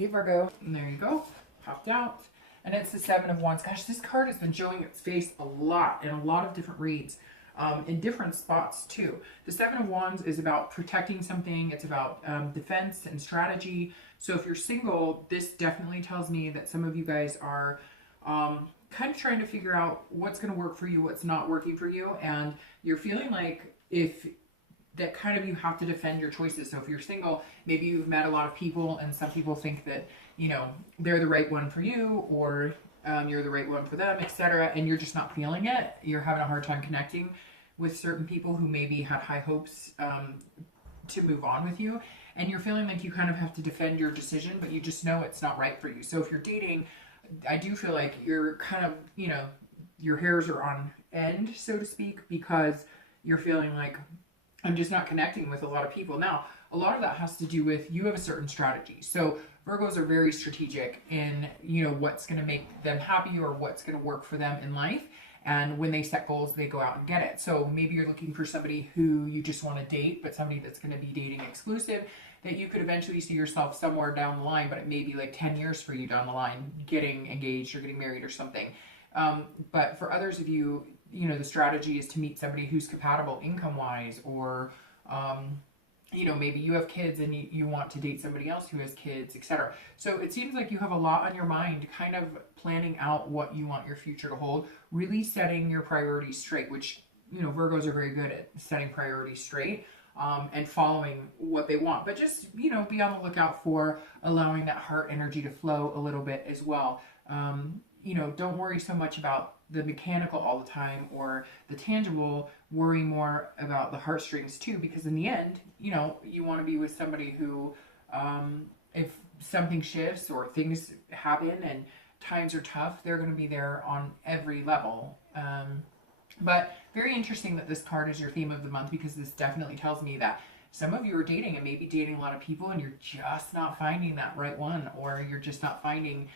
Hey Virgo, and there you go, popped out. And it's the Seven of Wands. Gosh, this card has been showing its face a lot in a lot of different reads, in different spots too. The Seven of Wands is about protecting something. It's about defense and strategy. So if you're single, this definitely tells me that some of you guys are kind of trying to figure out what's going to work for you, what's not working for you. And you're feeling like if that kind of you have to defend your choices. So if you're single, maybe you've met a lot of people and some people think that, you know, they're the right one for you, or you're the right one for them, etc. And you're just not feeling it. You're having a hard time connecting with certain people who maybe had high hopes to move on with you. And you're feeling like you kind of have to defend your decision, but you just know it's not right for you. So if you're dating, I do feel like you're kind of, you know, your hairs are on end, so to speak, because you're feeling like, I'm just not connecting with a lot of people. Now, a lot of that has to do with you have a certain strategy. So Virgos are very strategic in, you know, what's going to make them happy or what's going to work for them in life. And when they set goals, they go out and get it. So maybe you're looking for somebody who you just want to date, but somebody that's going to be dating exclusive, that you could eventually see yourself somewhere down the line, but it may be like 10 years for you down the line, getting engaged or getting married or something. But for others of you, you know, the strategy is to meet somebody who's compatible income-wise, or, you know, maybe you have kids and you want to date somebody else who has kids, etc. So it seems like you have a lot on your mind, kind of planning out what you want your future to hold, really setting your priorities straight, which, you know, Virgos are very good at setting priorities straight, and following what they want. But just, you know, be on the lookout for allowing that heart energy to flow a little bit as well. You know, don't worry so much about the mechanical all the time or the tangible. Worry more about the heartstrings too, because in the end, you know, you want to be with somebody who, if something shifts or things happen and times are tough, they're going to be there on every level. But very interesting that this card is your theme of the month, because this definitely tells me that some of you are dating and maybe dating a lot of people and you're just not finding that right one, or you're just not finding,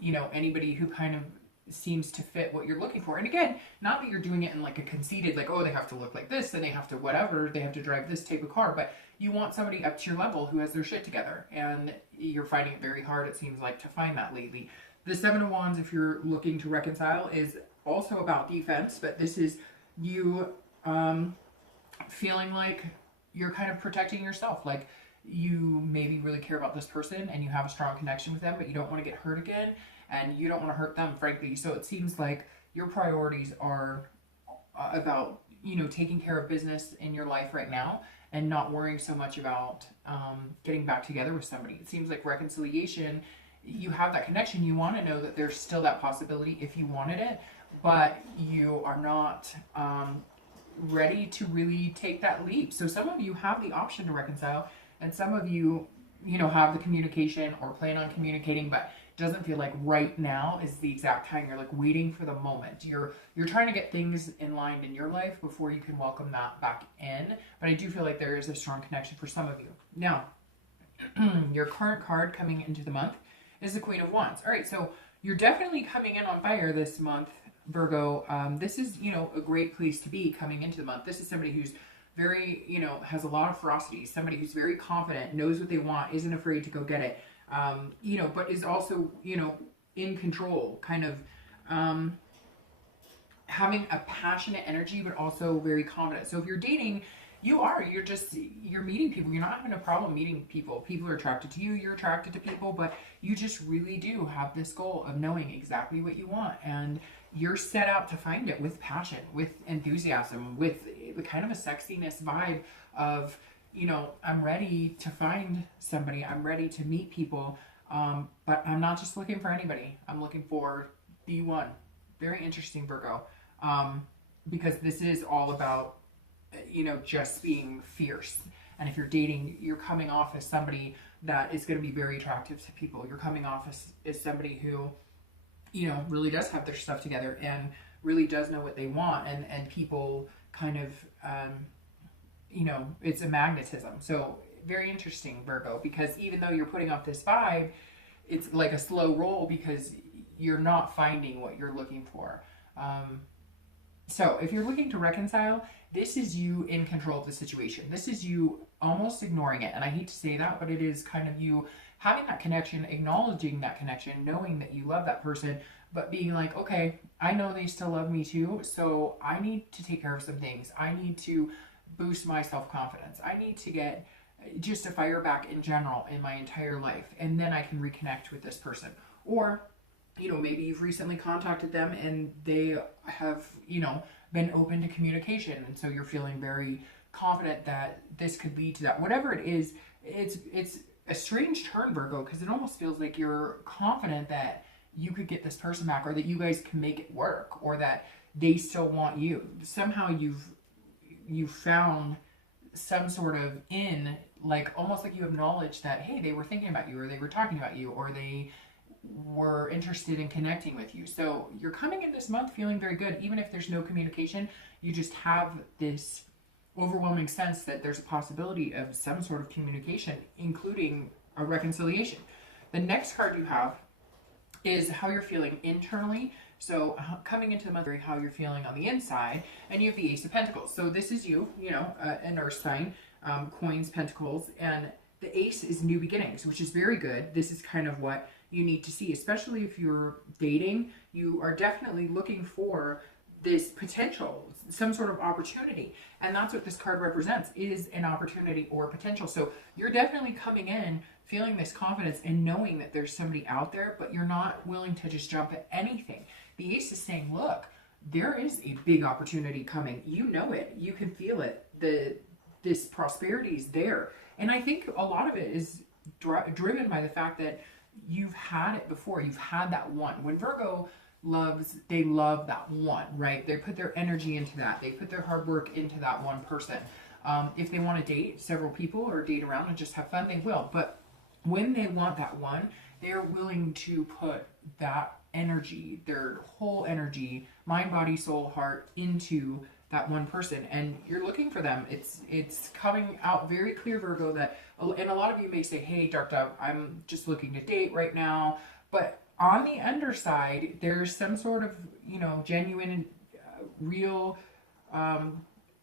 you know, anybody who kind of seems to fit what you're looking for. And again, not that you're doing it in like a conceited, like, oh, they have to look like this and they have to whatever, they have to drive this type of car, but you want somebody up to your level who has their shit together, and you're finding it very hard, it seems like, to find that lately. The Seven of Wands, if you're looking to reconcile, is also about defense, but this is you feeling like you're kind of protecting yourself. Like, you maybe really care about this person and you have a strong connection with them, but you don't want to get hurt again, and you don't want to hurt them, frankly. So it seems like your priorities are about, you know, taking care of business in your life right now and not worrying so much about getting back together with somebody. It seems like reconciliation, you have that connection. You want to know that there's still that possibility if you wanted it, but you are not ready to really take that leap. So some of you have the option to reconcile, and some of you, you know, have the communication or plan on communicating, but it doesn't feel like right now is the exact time. You're like waiting for the moment. You're trying to get things in line in your life before you can welcome that back in. But I do feel like there is a strong connection for some of you. Now, your current card coming into the month is the Queen of Wands. All right, so you're definitely coming in on fire this month, Virgo. This is, you know, a great place to be coming into the month. This is somebody who's very, you know, has a lot of ferocity, somebody who's very confident, knows what they want, isn't afraid to go get it, you know, but is also, you know, in control, kind of having a passionate energy, but also very confident. So if you're dating, you're meeting people. You're not having a problem meeting people. People are attracted to you. You're attracted to people, but you just really do have this goal of knowing exactly what you want. And you're set out to find it with passion, with enthusiasm, with the kind of a sexiness vibe of, you know, I'm ready to find somebody. I'm ready to meet people. But I'm not just looking for anybody. I'm looking for the one. Very interesting, Virgo. Because this is all about, you know, just being fierce. And if you're dating, you're coming off as somebody that is going to be very attractive to people. You're coming off as somebody who, you know, really does have their stuff together and really does know what they want. And people kind of, you know, it's a magnetism. So very interesting, Virgo, because even though you're putting off this vibe, it's like a slow roll because you're not finding what you're looking for. So if you're looking to reconcile, this is you in control of the situation. This is you almost ignoring it. And I hate to say that, but it is kind of you having that connection, acknowledging that connection, knowing that you love that person, but being like, okay, I know they still love me too, so I need to take care of some things. I need to boost my self-confidence. I need to get just a fire back in general in my entire life, and then I can reconnect with this person. Or, you know, maybe you've recently contacted them and they have, you know, been open to communication, and so you're feeling very confident that this could lead to that. Whatever it is, it's a strange turn, Virgo, because it almost feels like you're confident that you could get this person back, or that you guys can make it work, or that they still want you. Somehow you've found some sort of like almost like you acknowledge that, hey, they were thinking about you, or they were talking about you, or they were interested in connecting with you. So you're coming in this month feeling very good. Even if there's no communication, you just have this overwhelming sense that there's a possibility of some sort of communication, including a reconciliation. The next card you have is how you're feeling internally. So coming into the month, how you're feeling on the inside, and you have the Ace of Pentacles. So this is you, you know, an earth sign, coins, pentacles, and the Ace is new beginnings, which is very good. This is kind of what you need to see, especially if you're dating. You are definitely looking for this potential, some sort of opportunity. And that's what this card represents, is an opportunity or potential. So you're definitely coming in feeling this confidence and knowing that there's somebody out there, but you're not willing to just jump at anything. The Ace is saying, look, there is a big opportunity coming. You know it. You can feel it. This prosperity is there. And I think a lot of it is driven by the fact that you've had it before. You've had that one. When Virgo loves, they love that one, right? They put their energy into that. They put their hard work into that one person. If they want to date several people or date around and just have fun, they will. But when they want that one, they're willing to put that energy, their whole energy, mind, body, soul, heart, into that one person. And you're looking for them. It's coming out very clear, Virgo, that, and a lot of you may say, hey, Dark Dove, I'm just looking to date right now. But on the underside, there's some sort of, you know, genuine, real,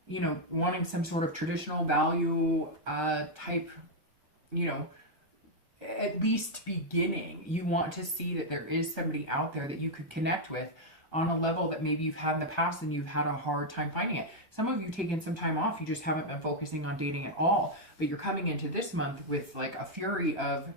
you know, wanting some sort of traditional value type, you know, at least beginning. You want to see that there is somebody out there that you could connect with on a level that maybe you've had in the past and you've had a hard time finding it. Some of you taken some time off. You just haven't been focusing on dating at all. But you're coming into this month with like a fury of,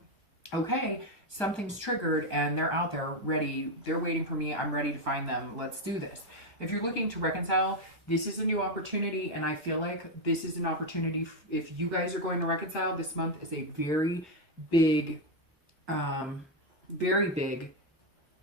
okay, something's triggered and they're out there ready. They're waiting for me. I'm ready to find them. Let's do this. If you're looking to reconcile, this is a new opportunity. And I feel like this is an opportunity. If you guys are going to reconcile, this month is a very big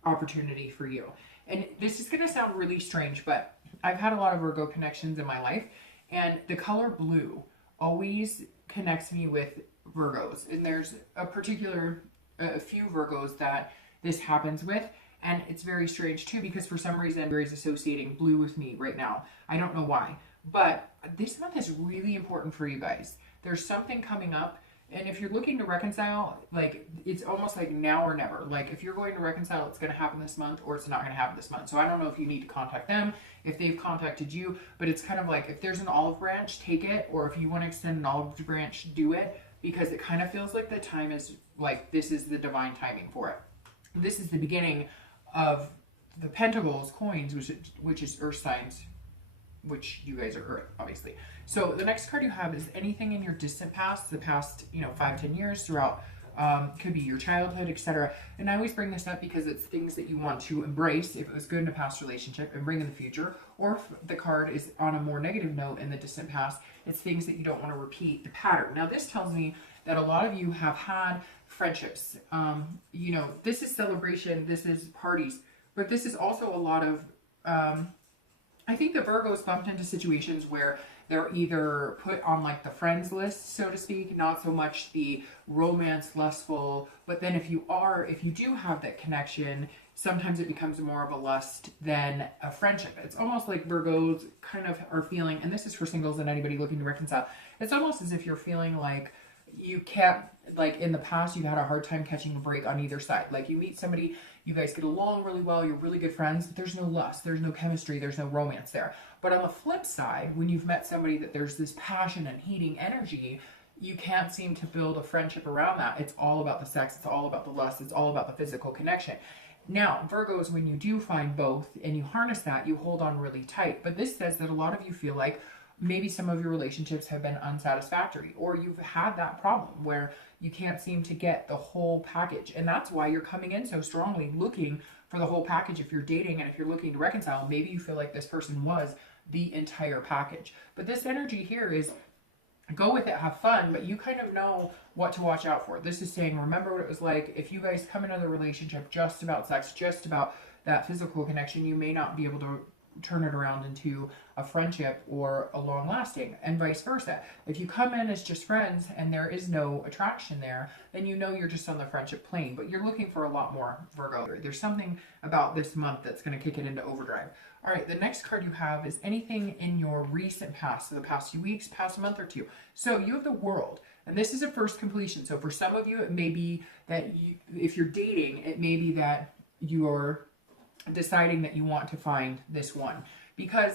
opportunity for you. And this is going to sound really strange, but I've had a lot of Virgo connections in my life, and the color blue always connects me with Virgos. And there's a few Virgos that this happens with, and it's very strange too, because for some reason Virgo's associating blue with me right now. I don't know why, but this month is really important for you guys. There's something coming up. And if you're looking to reconcile, like, it's almost like now or never. Like, if you're going to reconcile, it's going to happen this month, or it's not going to happen this month. So I don't know if you need to contact them, if they've contacted you, but it's kind of like, if there's an olive branch, take it. Or if you want to extend an olive branch, do it, because it kind of feels like the time is like, this is the divine timing for it. This is the beginning of the Pentacles, coins, which is earth signs, which you guys are earth, obviously. So the next card you have is anything in your distant past, the past, 5-10 years throughout, could be your childhood, etc. And I always bring this up because it's things that you want to embrace if it was good in a past relationship and bring in the future. Or if the card is on a more negative note in the distant past, it's things that you don't want to repeat the pattern. Now this tells me that a lot of you have had friendships. This is celebration, this is parties, but this is also a lot of, I think the Virgos bumped into situations where they're either put on like the friends list, so to speak, not so much the romance, lustful, but then if you do have that connection, sometimes it becomes more of a lust than a friendship. It's almost like Virgos kind of are feeling, and this is for singles and anybody looking to reconcile, it's almost as if you're feeling like you can't, like in the past, you've had a hard time catching a break on either side. Like you meet somebody, you guys get along really well, you're really good friends, but there's no lust, there's no chemistry, there's no romance there. But on the flip side, when you've met somebody that there's this passion and heating energy, you can't seem to build a friendship around that. It's all about the sex. It's all about the lust. It's all about the physical connection. Now, Virgos, when you do find both and you harness that, you hold on really tight. But this says that a lot of you feel like maybe some of your relationships have been unsatisfactory, or you've had that problem where you can't seem to get the whole package. And that's why you're coming in so strongly looking for the whole package. If you're dating and if you're looking to reconcile, maybe you feel like this person was the entire package. But this energy here is go with it, have fun, but you kind of know what to watch out for. This is saying, remember what it was like if you guys come into the relationship just about sex, just about that physical connection, you may not be able to turn it around into a friendship or a long lasting, and vice versa. If you come in as just friends and there is no attraction there, then you know you're just on the friendship plane, but you're looking for a lot more, Virgo. There's something about this month that's going to kick it into overdrive. All right, the next card you have is anything in your recent past, so the past few weeks, past month or two. So you have the World, and this is a first completion. So for some of you, it may be that if you're dating, it may be that you're deciding that you want to find this one, because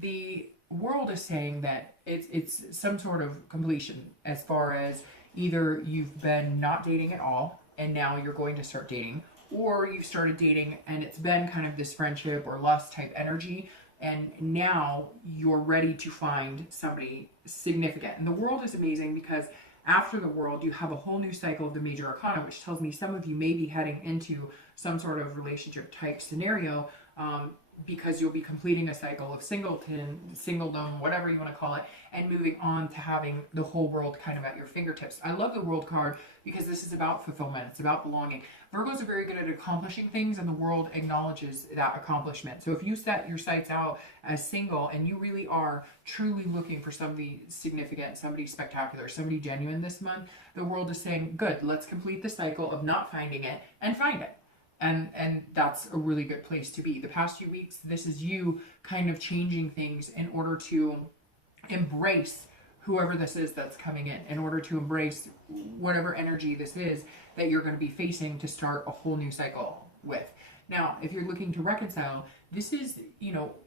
the World is saying that it's some sort of completion, as far as either you've been not dating at all and now you're going to start dating, or you started dating and it's been kind of this friendship or lust type energy, and now you're ready to find somebody significant. And the World is amazing because after the World, you have a whole new cycle of the major arcana, which tells me some of you may be heading into some sort of relationship type scenario, because you'll be completing a cycle of singledom, whatever you want to call it, and moving on to having the whole world kind of at your fingertips. I love the World card because this is about fulfillment. It's about belonging. Virgos are very good at accomplishing things, and the World acknowledges that accomplishment. So if you set your sights out as single and you really are truly looking for somebody significant, somebody spectacular, somebody genuine this month, the World is saying, good, let's complete the cycle of not finding it and find it. And that's a really good place to be. The past few weeks, this is you kind of changing things in order to embrace whoever this is that's coming in order to embrace whatever energy this is that you're going to be facing to start a whole new cycle with. Now, if you're looking to reconcile, this is,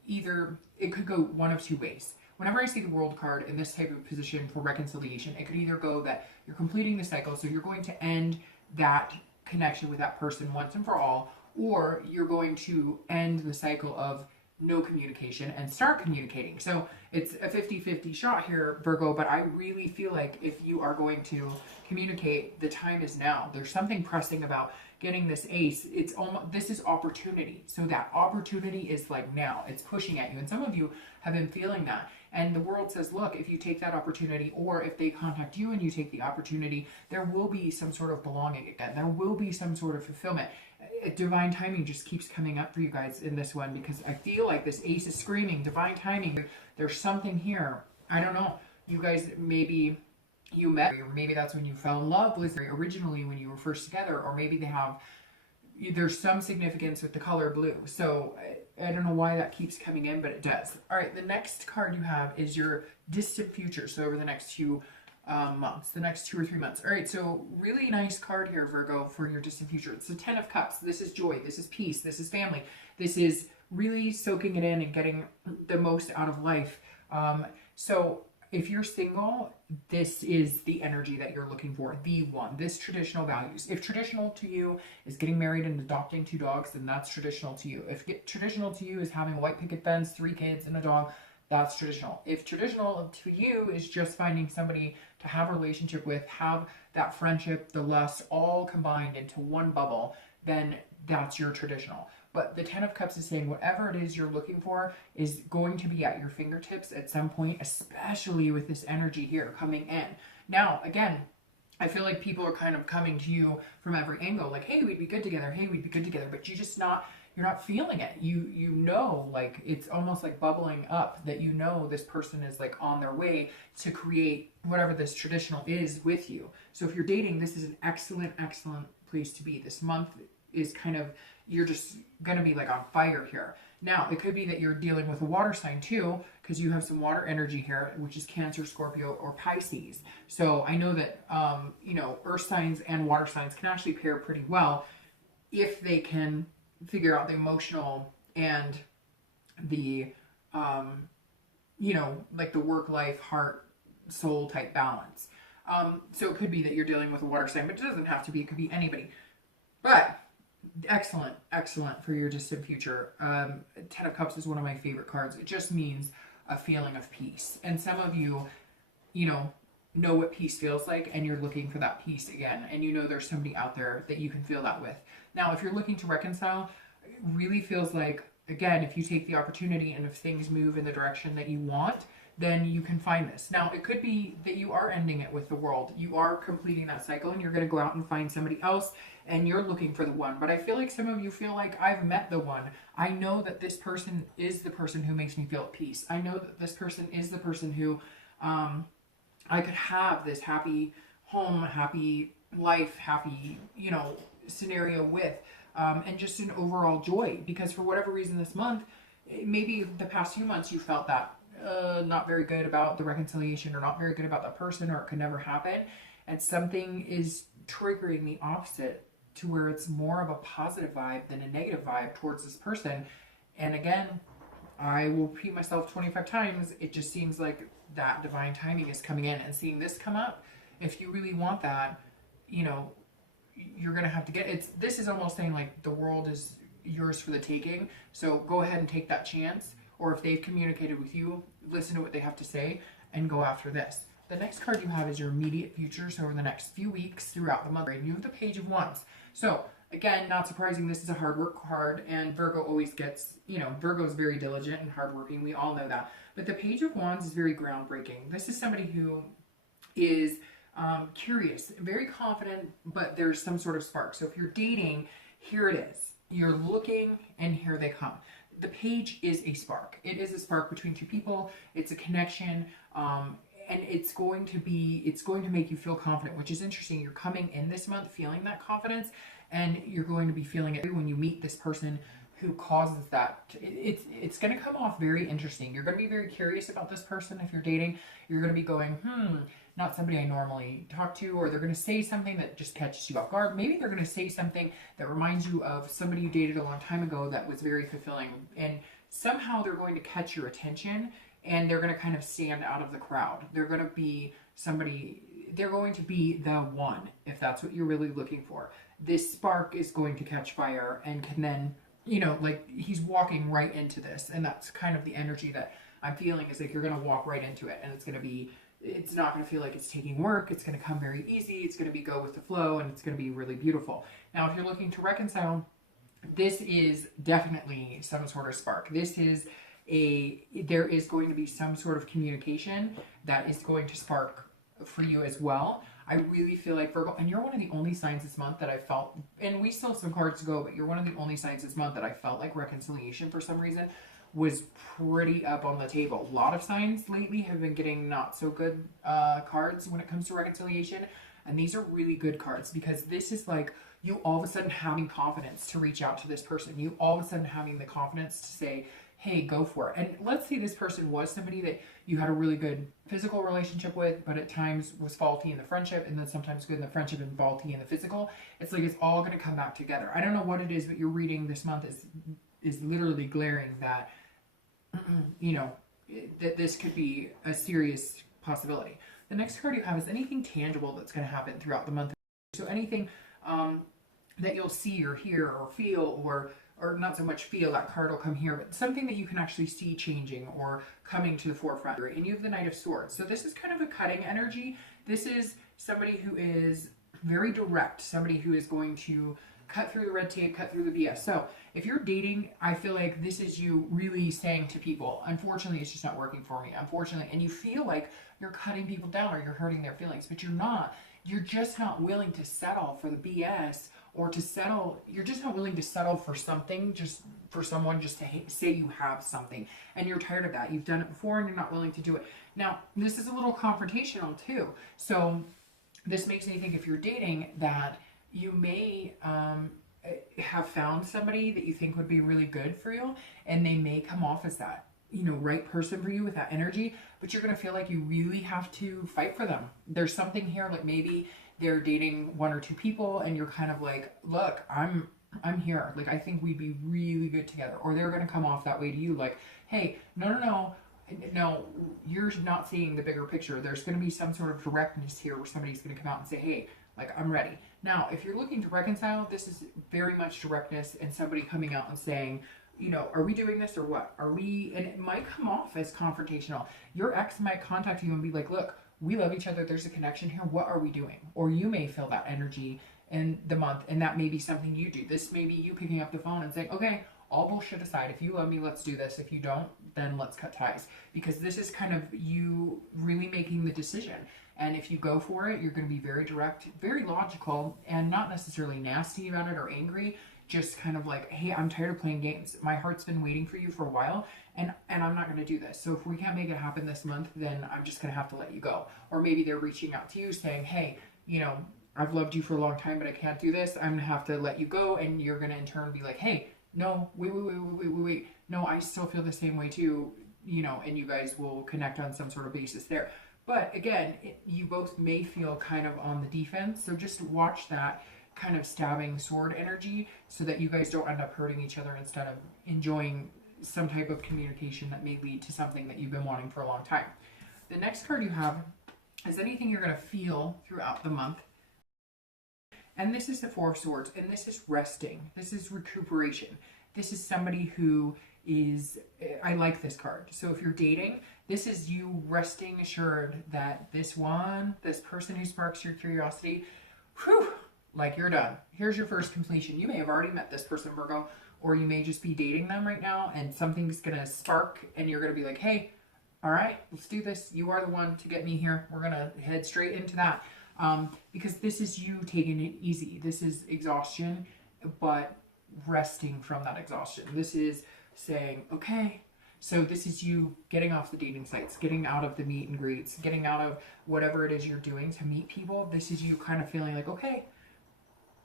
either, it could go one of two ways. Whenever I see the World card in this type of position for reconciliation, it could either go that you're completing the cycle, so you're going to end that connection with that person once and for all, or you're going to end the cycle of no communication and start communicating. So it's a 50-50 shot here, Virgo, but I really feel like if you are going to communicate, the time is now. There's something pressing about getting this ace. It's almost, this is opportunity. So that opportunity is like now. It's pushing at you. And some of you have been feeling that. And the World says, look, if you take that opportunity, or if they contact you and you take the opportunity, there will be some sort of belonging again. There will be some sort of fulfillment. Divine timing just keeps coming up for you guys in this one, because I feel like this ace is screaming divine timing. There's something here. I don't know. You guys, maybe you met, or maybe that's when you fell in love with originally when you were first together, or maybe there's some significance with the color blue. So I don't know why that keeps coming in, but it does. All right, the next card you have is your distant future. So over the next few months, the next 2 or 3 months. All right, so really nice card here, Virgo, for your distant future. It's the 10 of Cups. This is joy. This is peace. This is family. This is really soaking it in and getting the most out of life. So if you're single, this is the energy that you're looking for, the one, this traditional values. If traditional to you is getting married and adopting 2 dogs, then that's traditional to you. If traditional to you is having a white picket fence, 3 kids, and a dog, that's traditional. If traditional to you is just finding somebody to have a relationship with, have that friendship, the lust, all combined into one bubble, then that's your traditional. But the 10 of Cups is saying whatever it is you're looking for is going to be at your fingertips at some point, especially with this energy here coming in. Now, again, I feel like people are kind of coming to you from every angle, like, hey, we'd be good together. Hey, we'd be good together. But you're not feeling it. You know, like, it's almost like bubbling up that you know this person is like on their way to create whatever this traditional is with you. So if you're dating, this is an excellent, excellent place to be. This month is kind of, you're just going to be like on fire here. Now, it could be that you're dealing with a water sign too, because you have some water energy here, which is Cancer, Scorpio, or Pisces. So I know that, earth signs and water signs can actually pair pretty well if they can figure out the emotional and the, like the work-life, heart, soul type balance. So it could be that you're dealing with a water sign, but it doesn't have to be. It could be anybody. But excellent, excellent for your distant future. Ten of Cups is one of my favorite cards. It just means a feeling of peace. And some of you, you know what peace feels like, and you're looking for that peace again. And you know there's somebody out there that you can feel that with. Now, if you're looking to reconcile, it really feels like, again, if you take the opportunity and if things move in the direction that you want, then you can find this. Now, it could be that you are ending it with the world. You are completing that cycle and you're going to go out and find somebody else and you're looking for the one. But I feel like some of you feel like, I've met the one. I know that this person is the person who makes me feel at peace. I know that this person is the person who I could have this happy home, happy life, happy, scenario with. And just an overall joy. Because for whatever reason this month, maybe the past few months you felt that not very good about the reconciliation, or not very good about that person, or it could never happen, and something is triggering the opposite to where it's more of a positive vibe than a negative vibe towards this person. And again, I will repeat myself 25 times, it just seems like that divine timing is coming in. And seeing this come up, if you really want that, you're gonna have to get it. This is almost saying like the world is yours for the taking, so go ahead and take that chance. Or if they've communicated with you, listen to what they have to say and go after this. The next card you have is your immediate future, so over the next few weeks throughout the month. And you have the Page of Wands. So again, not surprising, this is a hard work card, and Virgo always gets, Virgo is very diligent and hardworking. We all know that. But the Page of Wands is very groundbreaking. This is somebody who is curious, very confident, but there's some sort of spark. So if you're dating, here it is. You're looking and here they come. The page is a spark. It is a spark between two people. It's a connection, and it's going to make you feel confident, which is interesting. You're coming in this month feeling that confidence, and you're going to be feeling it when you meet this person who causes that. It's going to come off very interesting. You're going to be very curious about this person. If you're dating, you're going to be going, not somebody I normally talk to, or they're going to say something that just catches you off guard. Maybe they're going to say something that reminds you of somebody you dated a long time ago that was very fulfilling, and somehow they're going to catch your attention, and they're going to kind of stand out of the crowd. They're going to be they're going to be the one, if that's what you're really looking for. This spark is going to catch fire and can then, like he's walking right into this, and that's kind of the energy that I'm feeling, is like you're going to walk right into it, and it's not going to feel like it's taking work. It's going to come very easy. It's going to go with the flow, and it's going to be really beautiful. Now, if you're looking to reconcile, this is definitely some sort of spark. There is going to be some sort of communication that is going to spark for you as well. I really feel like Virgo, and you're one of the only signs this month that I felt, and we still have some cards to go, but you're one of the only signs this month that I felt like reconciliation for some reason was pretty up on the table. A lot of signs lately have been getting not so good cards when it comes to reconciliation, and these are really good cards, because this is like you all of a sudden having confidence to reach out to this person. You all of a sudden having the confidence to say, hey, go for it. And let's say this person was somebody that you had a really good physical relationship with, but at times was faulty in the friendship, and then sometimes good in the friendship and faulty in the physical. It's like it's all going to come back together. I don't know what it is, but your reading this month is literally glaring that that this could be a serious possibility. The next card you have is anything tangible that's going to happen throughout the month. So anything that you'll see or hear or feel, or not so much feel, that card will come here, but something that you can actually see changing or coming to the forefront. And you have the Knight of Swords. So this is kind of a cutting energy. This is somebody who is very direct, somebody who is going to cut through the red tape, cut through the BS. So if you're dating, I feel like this is you really saying to people, unfortunately, it's just not working for me, unfortunately. And you feel like you're cutting people down or you're hurting their feelings, but you're not. You're just not willing to settle for the BS, or to settle. You're just not willing to settle for something, just for someone just to say you have something. And you're tired of that. You've done it before and you're not willing to do it. Now, this is a little confrontational too. So this makes me think, if you're dating, that you may have found somebody that you think would be really good for you, and they may come off as that, right person for you with that energy, but you're going to feel like you really have to fight for them. There's something here, like maybe they're dating one or two people and you're kind of like, look, I'm here. Like, I think we'd be really good together. Or they're going to come off that way to you, like, hey, no, no, you're not seeing the bigger picture. There's going to be some sort of directness here where somebody's going to come out and say, hey, like, I'm ready. Now, if you're looking to reconcile, this is very much directness and somebody coming out and saying, you know, are we doing this or what? Are we, and it might come off as confrontational. Your ex might contact you and be like, look, we love each other. There's a connection here. What are we doing? Or you may feel that energy in the month, and that may be something you do. This may be you picking up the phone and saying, okay, all bullshit aside, if you love me, let's do this. If you don't, then let's cut ties. Because this is kind of you really making the decision. And if you go for it, you're going to be very direct, very logical, and not necessarily nasty about it or angry. Just kind of like, hey, I'm tired of playing games. My heart's been waiting for you for a while, and I'm not going to do this. So if we can't make it happen this month, then I'm just going to have to let you go. Or maybe they're reaching out to you saying, hey, you know, I've loved you for a long time, but I can't do this. I'm going to have to let you go. And you're going to in turn be like, hey, no, wait. No, I still feel the same way too, you know, and you guys will connect on some sort of basis there. But again, you both may feel kind of on the defense. So just watch that kind of stabbing sword energy so that you guys don't end up hurting each other instead of enjoying some type of communication that may lead to something that you've been wanting for a long time. The next card you have is anything you're going to feel throughout the month. And this is the Four of Swords, and this is resting. This is recuperation. This is somebody who is, I like this card. So if you're dating, this is you resting assured that this person who sparks your curiosity, whew, like you're done. Here's your first completion. You may have already met this person, Virgo, or you may just be dating them right now and something's going to spark and you're going to be like, hey, all right, let's do this. You are the one to get me here. We're going to head straight into that. Because this is you taking it easy. This is exhaustion, but resting from that exhaustion. This is saying, okay, so this is you getting off the dating sites, getting out of the meet and greets, getting out of whatever it is you're doing to meet people. This is you kind of feeling like, okay,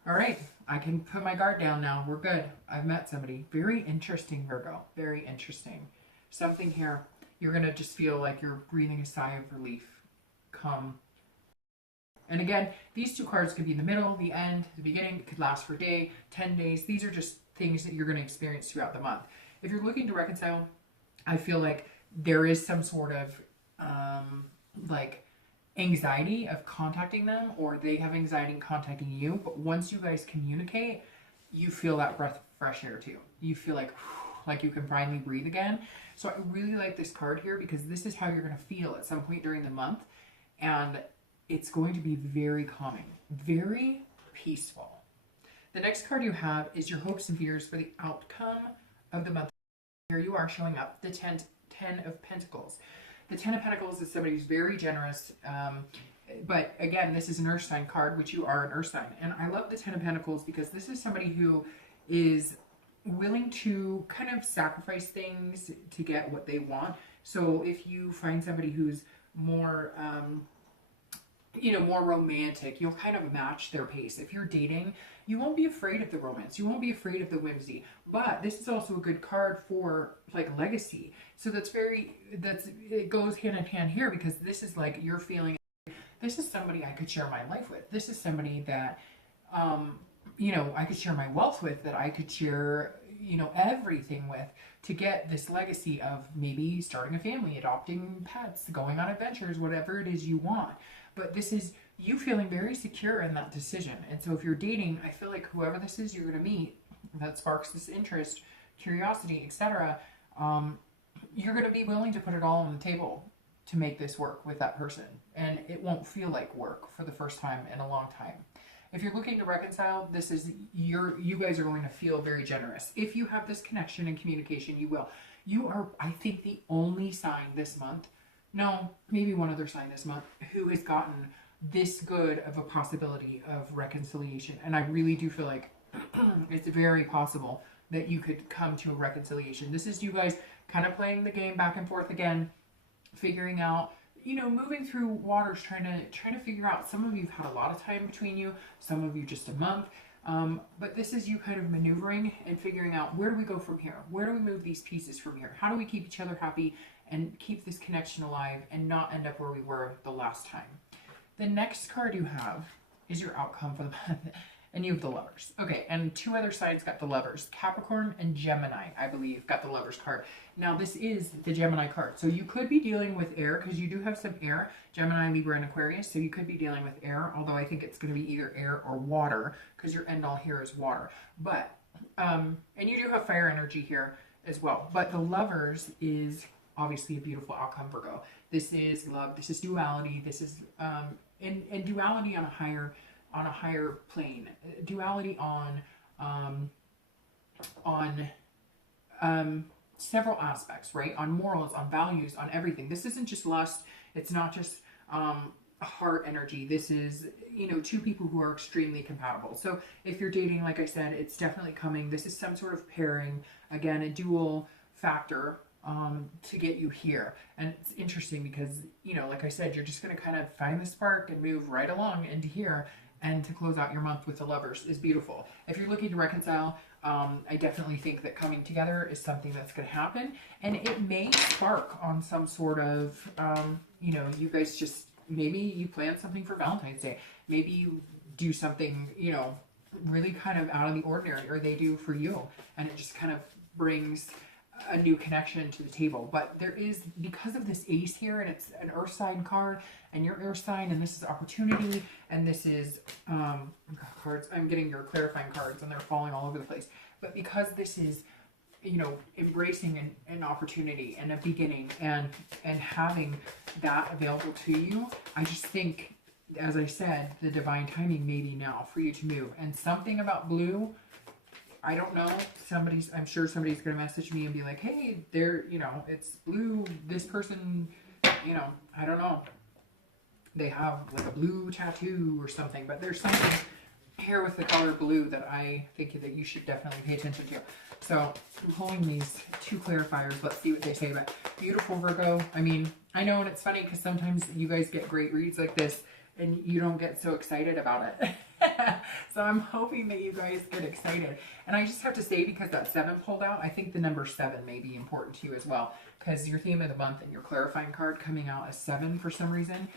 all right, I can put my guard down now. We're good. I've met somebody. Very interesting, Virgo. Very interesting. Something here. You're going to just feel like you're breathing a sigh of relief. Come. And again, these two cards could be in the middle, the end, the beginning. It could last for a day, 10 days. These are just things that you're going to experience throughout the month. If you're looking to reconcile, I feel like there is some sort of like anxiety of contacting them, or they have anxiety in contacting you. But once you guys communicate, you feel that breath of fresh air too. You feel like you can finally breathe again. So I really like this card here because this is how you're going to feel at some point during the month. And it's going to be very calming, very peaceful. The next card you have is your hopes and fears for the outcome of the month. Here you are showing up, the 10 of Pentacles. The 10 of Pentacles is somebody who's very generous. But again, this is an Earth sign card, which you are an Earth sign. And I love the 10 of Pentacles because this is somebody who is willing to kind of sacrifice things to get what they want. So if you find somebody who's more more romantic, you'll kind of match their pace. If you're dating, you won't be afraid of the romance. You won't be afraid of the whimsy. But this is also a good card for like legacy. So it goes hand in hand here because this is like you're feeling, this is somebody I could share my life with. This is somebody that, I could share my wealth with, that I could share, everything with to get this legacy of maybe starting a family, adopting pets, going on adventures, whatever it is you want. But this is you feeling very secure in that decision. And so if you're dating, I feel like whoever this is you're going to meet that sparks this interest, curiosity, etc., you're going to be willing to put it all on the table to make this work with that person. And it won't feel like work for the first time in a long time. If you're looking to reconcile, this is you guys are going to feel very generous. If you have this connection and communication, you will. You are, I think, the only sign this month, no, maybe one other sign this month, who has gotten this good of a possibility of reconciliation. And I really do feel like it's very possible that you could come to a reconciliation. This is you guys kind of playing the game back and forth again, figuring out, moving through waters, trying to figure out. Some of you've had a lot of time between you, some of you just a month. But this is you kind of maneuvering and figuring out, where do we go from here? Where do we move these pieces from here? How do we keep each other happy and keep this connection alive and not end up where we were the last time? The next card you have is your outcome for the month. and you have the Lovers. Okay, and two other signs got the Lovers. Capricorn and Gemini, I believe, got the Lovers card. Now, this is the Gemini card. So you could be dealing with air, because you do have some air. Gemini, Libra, and Aquarius. So you could be dealing with air, although I think it's going to be either air or water, because your end all here is water. But, and you do have fire energy here as well. But the Lovers is obviously a beautiful outcome, Virgo. This is love. This is duality. This is, and duality on a higher plane, duality on several aspects, right? On morals, on values, on everything. This isn't just lust. It's not just heart energy. This is, you know, two people who are extremely compatible. So if you're dating, like I said, it's definitely coming. This is some sort of pairing, again, a dual factor to get you here. And it's interesting because, you know, like I said, you're just going to kind of find the spark and move right along into here. And to close out your month with the Lovers is beautiful. If you're looking to reconcile, I definitely think that coming together is something that's going to happen. And it may spark on some sort of, you know, you guys just, maybe you plan something for Valentine's Day. Maybe you do something, you know, really kind of out of the ordinary, or they do for you. And it just kind of brings a new connection to the table. But there is, because of this ace here, and it's an earth sign card, and your earth sign, and this is opportunity, and this is cards. I'm getting your clarifying cards and they're falling all over the place. But because this is, you know, embracing an opportunity and a beginning, and having that available to you, I just think, as I said, the divine timing may be now for you to move. And something about blue, I don't know, I'm sure somebody's going to message me and be like, hey, there, you know, it's blue, this person, you know, I don't know. They have like a blue tattoo or something, but there's something here with the color blue that I think that you should definitely pay attention to. So I'm pulling these two clarifiers. Let's see what they say. But beautiful, Virgo. I mean, I know, and it's funny because sometimes you guys get great reads like this and you don't get so excited about it. So I'm hoping that you guys get excited. And I just have to say, because that 7 pulled out, I think the number 7 may be important to you as well, because your theme of the month and your clarifying card coming out as 7 for some reason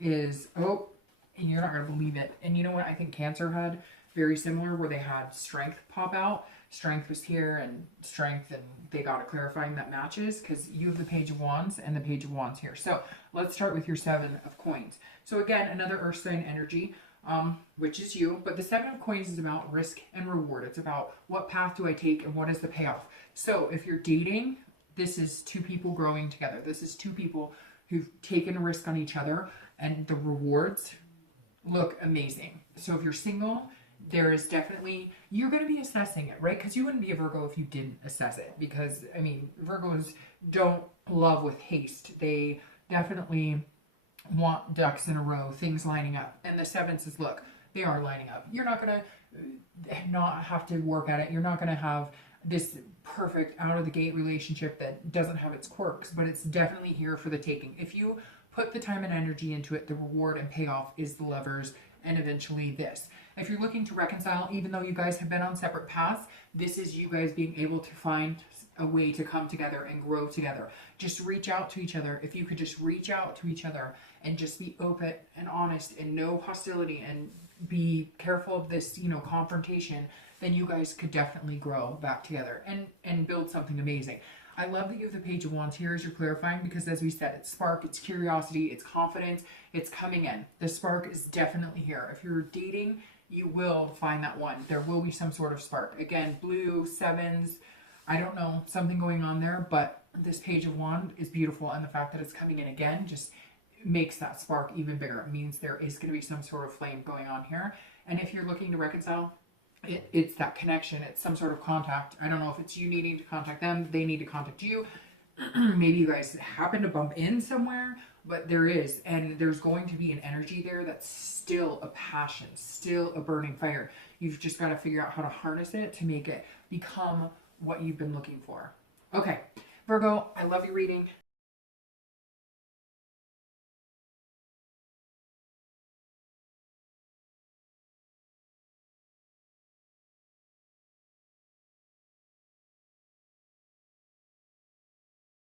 is, oh, and you're not going to believe it. And you know what? I think Cancer had very similar, where they had strength pop out. Strength was here and strength, and they got a clarifying that matches, because you have the Page of Wands and the Page of Wands here. So let's start with your 7 of Coins. So again, another earth sign energy, which is you. But the 7 of Coins is about risk and reward. It's about what path do I take and what is the payoff. So if you're dating, this is two people growing together. This is two people who've taken a risk on each other, and the rewards look amazing. So if you're single, there is definitely, you're going to be assessing it, right? Because you wouldn't be a Virgo if you didn't assess it. Because, I mean, Virgos don't love with haste. They definitely want ducks in a row, things lining up. And the 7 says, look, they are lining up. You're not going to not have to work at it. You're not going to have this perfect out of the gate relationship that doesn't have its quirks, but it's definitely here for the taking. If you put the time and energy into it, the reward and payoff is the Lovers, and eventually this. If you're looking to reconcile, even though you guys have been on separate paths, this is you guys being able to find a way to come together and grow together. Just reach out to each other. If you could just reach out to each other and just be open and honest and no hostility, and be careful of this, you know, confrontation, then you guys could definitely grow back together and build something amazing. I love that you have the Page of Wands here as you're clarifying, because as we said, it's spark, it's curiosity, it's confidence, it's coming in. The spark is definitely here. If you're dating, you will find that one. There will be some sort of spark. Again, blue, 7s, I don't know, something going on there, but this Page of Wands is beautiful, and the fact that it's coming in again just makes that spark even bigger. It means there is going to be some sort of flame going on here. And if you're looking to reconcile, it's that connection. It's some sort of contact. I don't know if it's you needing to contact them, they need to contact you. Maybe you guys happen to bump in somewhere, but there is, and there's going to be an energy there that's still a passion, still a burning fire. You've just got to figure out how to harness it to make it become what you've been looking for. Okay, Virgo, I love your reading.